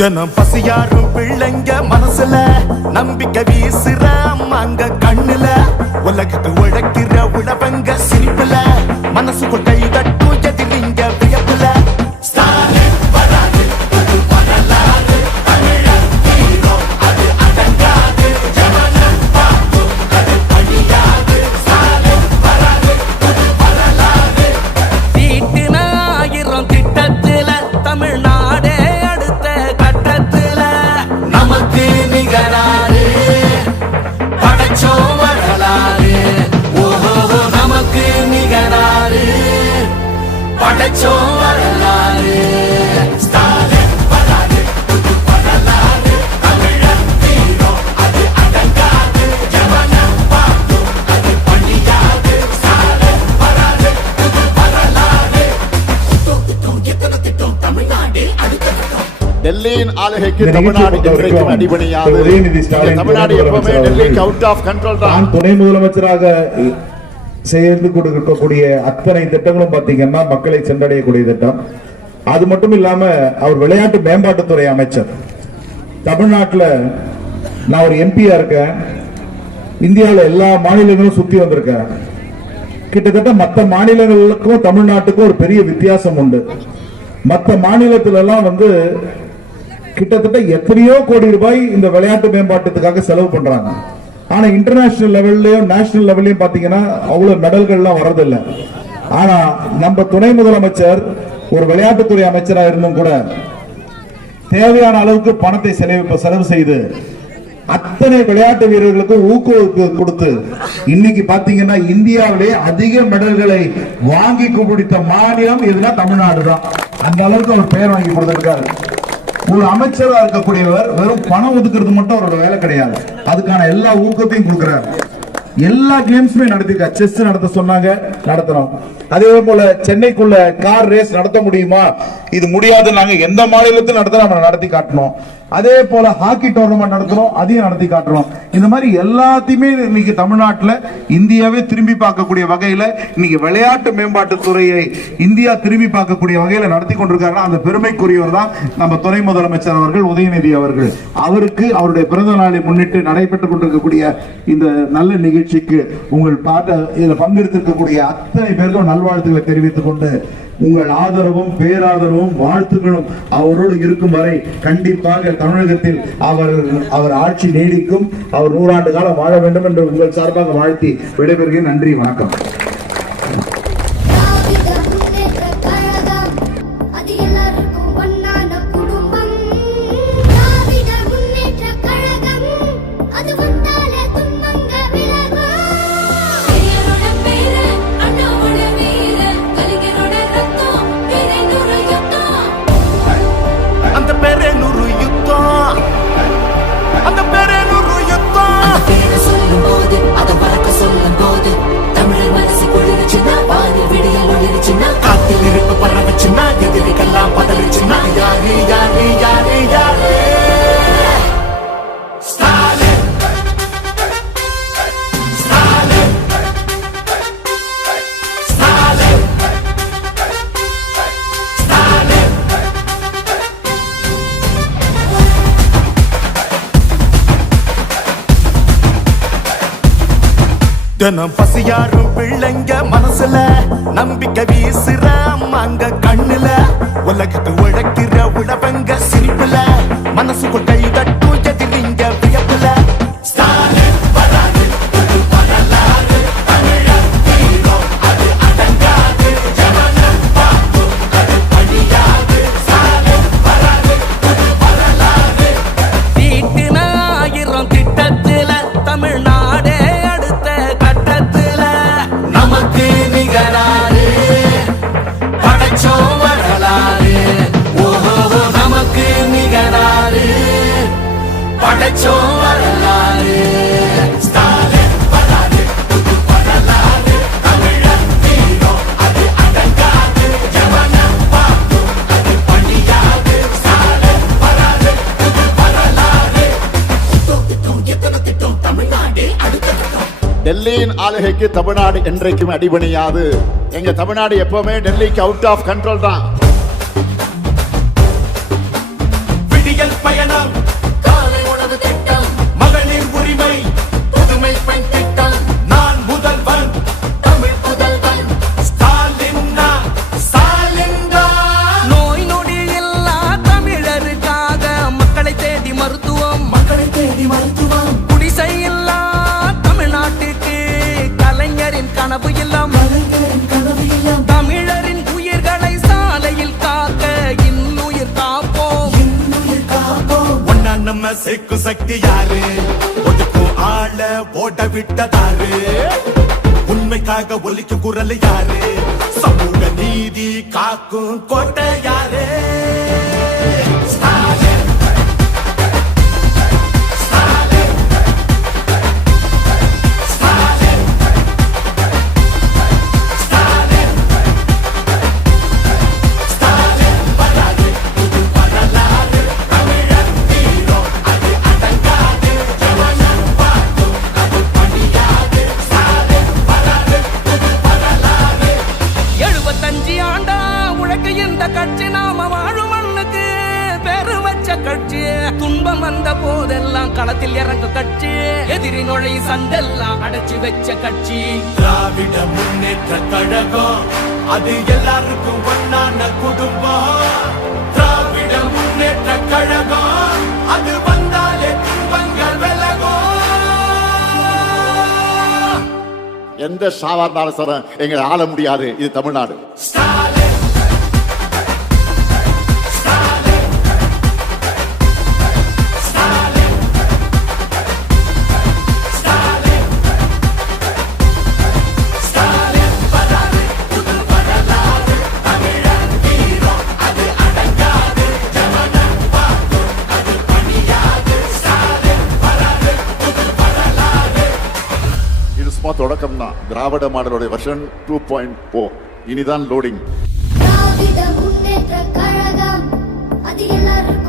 தினம் பசியாரும் பிள்ளைங்க மனசுல நம்பிக்கை வீசுற அம்மாங்க கண்ணுல உலகத்து உழைக்கிற உழவங்க சிரிப்புல மனசுக்குள் கை தட்டும் எதிரிங்க வியப்புல டெல்லியின் ஆளுகைக்கு தமிழ்நாடு என்றைக்கும் அடிபணியாது. தமிழ்நாடு எப்பவுமே டெல்லிக்கு அவுட் ஆஃப் கண்ட்ரோல் தான். துணை முதலமைச்சராக செய்து கொடுக்கக்கூடிய அத்தனை திட்டங்களும் பாத்தீங்கன்னா மக்களை சென்றடையக்கூடிய திட்டம். அது மட்டும் இல்லாம அவர் விளையாட்டு மேம்பாட்டுத்துறை அமைச்சர். தமிழ்நாட்டில் நான் ஒரு எம்பியா இருக்கேன். இந்தியாவில் எல்லா மாநிலங்களும் சுத்தி வந்திருக்கேன். கிட்டத்தட்ட மற்ற மாநிலங்களுக்கும் தமிழ்நாட்டுக்கும் ஒரு பெரிய வித்தியாசம் உண்டு. மற்ற மாநிலத்தில எல்லாம் கிட்டத்தட்ட எத்தனையோ கோடி ரூபாய் இந்த விளையாட்டு மேம்பாட்டுக்காக செலவு பண்றாங்க. ஆனா இன்டர்நேஷனல் லெவல்லயும் நேஷனல் லெவல்லையும் பாத்தீங்கன்னா அவ்வளவு மெடல்கள்லாம் வர்றதில்லை. ஆனா நம்ம துணை முதலமைச்சர் ஒரு விளையாட்டுத்துறை அமைச்சரா இருந்தும் கூட தேவையான அளவுக்கு பணத்தை செலவு செய்து அத்தனை விளையாட்டு வீரர்களுக்கும் ஊக்குவிப்பு கொடுத்து இன்னைக்கு பாத்தீங்கன்னா இந்தியாவிலே அதிக மெடல்களை வாங்கி பிடித்த மாநிலம் எதுனா தமிழ்நாடு தான். அந்த அளவுக்கு அவர் பெயர் வாங்கி கொடுத்திருக்காரு. ஒரு அமைச்சரா இருக்கக்கூடியவர் வெறும் பணம் ஒதுக்குறது மட்டும் அவரோட வேலை கிடையாது. அதுக்கான எல்லா ஊக்கத்தையும் கொடுக்கிறார். எல்லா கேம்ஸுமே நடத்திருக்காரு. செஸ் நடத்த சொன்னாங்க, நடத்துறோம். அதே போல சென்னைக்குள்ள கார் ரேஸ் நடத்த முடியுமா? இது முடியாது, நாங்க எந்த மாநிலத்தில் நடத்த நடத்தி காட்டணும். அதே போல ஹாக்கி டோர்னமெண்ட் நடத்துறோம், அதையும் நடத்தி காட்டுறோம். இந்த மாதிரி எல்லாத்தையுமே இன்னைக்கு தமிழ்நாட்டில் இந்தியாவே திரும்பி பார்க்கக்கூடிய வகையில இன்னைக்கு விளையாட்டு மேம்பாட்டு துறையை இந்தியா திரும்பி பார்க்கக்கூடிய வகையில நடத்தி கொண்டிருக்காருன்னா அந்த பெருமைக்குரியவர் தான் நம்ம துணை முதலமைச்சர் அவர்கள், உதயநிதி அவர்கள். அவருக்கு அவருடைய பிறந்த நாளை முன்னிட்டு நடைபெற்றுக் கொண்டிருக்கக்கூடிய இந்த நல்ல நிகழ்ச்சிக்கு உங்கள் இதில் பங்கெடுத்திருக்கக்கூடிய அத்தனை பேருக்கும் நல்வாழ்த்துக்களை தெரிவித்துக் கொண்டு உங்கள் ஆதரவும் பேராதரவும் வாழ்த்துக்களும் அவரோடு இருக்கும் வரை கண்டிப்பாக தமிழகத்தில் அவர் ஆட்சி நீடிக்கும். அவர் 100 ஆண்டு காலம் வாழ வேண்டும் என்று உங்கள் சார்பாக வாழ்த்தி விடைபெறுகிறேன். நன்றி, வணக்கம். தினம் பசியாரும் பிள்ளைங்க மனசுல நம்பிக்கை வீசுற அம்மாங்க கண்ணுல உலகத்து உழைக்கிற உழவங்க சிரிப்புல மனசுக்குள் கை தட்டும் எதிரிங்க வியப்புல டெல்லியின் ஆளுகைக்கு தமிழ்நாடு என்றைக்கும் அடிபணியாது. எங்க தமிழ்நாடு எப்பவுமே டெல்லிக்கு அவுட் ஆஃப் கண்ட்ரோல் தான். விடியல் மக்களை தேடி மருத்துவம் குடிசையில்லா தமிழ்நாட்டுக்கு கலைஞரின் கனவு எல்லாம் கலைஞரின் கனவு எல்லாம் தமிழரின் உயிர்களை சாலையில் காக்க இன்னுயிர் காப்போம் இன்னுயிர் காப்போம் ஒன்னா நம்ம சேர்க்கும் சக்தி யாரு ஒதுக்கும் ஆள ஓட விட்டதாரு உண்மைக்காக ஒலிக்கும் குரல் யாரு சமூக நீதி காக்கும் கோட்டை யாரு ஸ்டாலின். ஸ்டாலின். ஸ்டாலின். ஸ்டாலின். ஸ்டாலின் வராது புது வரலாறு தமிழன் வீரம் அது அடங்காது ஜனனம் பார்க்கும் அது பணியாது ஸ்டாலின் வராது புது வரலாறு 75 ஆண்டா உழைக்க இந்த கட்சி நாம வாழும் மண்ணுக்கு பேரு வச்ச கட்சி துன்பம் வந்த போதெல்லாம் களத்தில் இறங்கும் கட்சி எதிரி நுழை சண்டெல்லாம் அடைச்சு வச்ச கட்சி திராவிட முன்னேற்ற கழகம் அது எல்லாருக்கும் ஒன்னான குடும்பம் திராவிட முன்னேற்ற கழகம் அது வந்தாலே துன்பங்கள் விலகும் எந்த சாவார்ந்தாலும் சார் எங்களை ஆள முடியாது இது தமிழ்நாடு ஸ்டாலின். ஸ்டாலின். ஸ்டாலின். ஸ்டாலின். ஸ்டாலின் வராது புது வரலாறு தமிழன் வீரம் அது அடங்காது ஜனனம் பார்க்கும் அது பணியாது ஸ்டாலின் வராது புது வரலாறு. இது சும்மா தொடக்கம் தான். திராவிட மாடலுடைய வெர்ஷன் 2.4 இனிதான் லோடிங். திராவிட முன்னேற்ற கழகம் அது எல்லாரும்